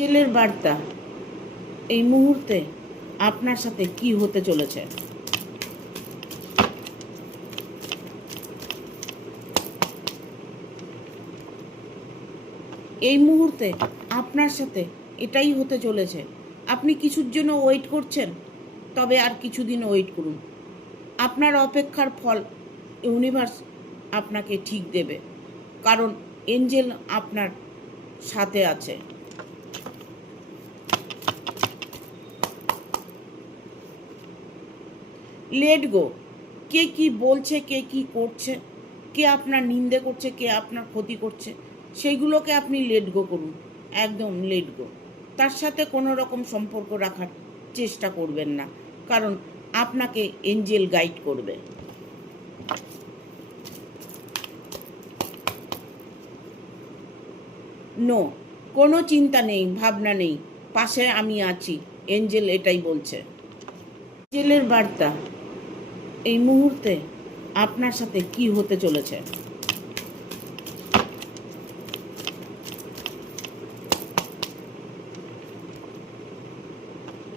জেলের বার্তা এই মুহূর্তে আপনার সাথে কি হতে চলেছে। এই মুহূর্তে আপনার সাথে এটাই হতে চলেছে। আপনি কিছুর জন্য ওয়েট করছেন, তবে আর কিছুদিন ওয়েট করুন। আপনার অপেক্ষার ফল ইউনিভার্স আপনাকে ঠিক দেবে, কারণ এঞ্জেল আপনার সাথে আছে। Let go. কে কি বলছে, কে কি করছে, কে আপনার নিন্দে করছে, কে আপনার ক্ষতি করছে, সেইগুলোকে আপনি লেট গো করুন। একদম লেট গো। তার সাথে কোনো রকম সম্পর্ক রাখার চেষ্টা করবেন না, কারণ আপনাকে এঞ্জেল গাইড করবে। নো, কোনো চিন্তা নেই, ভাবনা নেই, পাশে আমি আছি। এঞ্জেল এটাই বলছে। এঞ্জেলের বার্তা এই মুহূর্তে আপনার সাথে কি হতে চলেছে।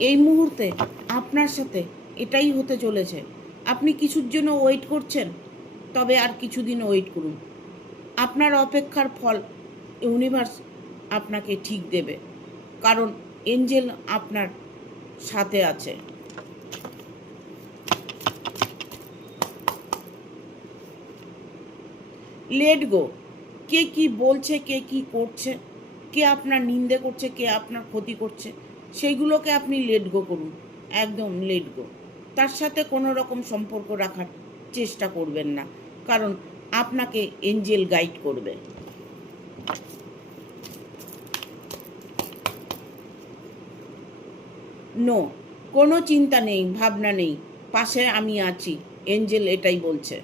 এই মুহূর্তে আপনার সাথে এটাই হতে চলেছে। আপনি কিছুর জন্য ওয়েট করছেন, তবে আর কিছুদিন ওয়েট করুন। আপনার অপেক্ষার ফল ইউনিভার্স আপনাকে ঠিক দেবে, কারণ এঞ্জেল আপনার সাথে আছে। Let go. কে কি বলছে, কে কি করছে, কে আপনার নিন্দে করছে, কে আপনার ক্ষতি করছে, সেইগুলোকে আপনি লেট গো করুন। একদম লেট গো। তার সাথে কোনো রকম সম্পর্ক রাখার চেষ্টা করবেন না, কারণ আপনাকে এঞ্জেল গাইড করবে। নো, কোনো চিন্তা নেই, ভাবনা নেই, পাশে আমি আছি। এঞ্জেল এটাই বলছে।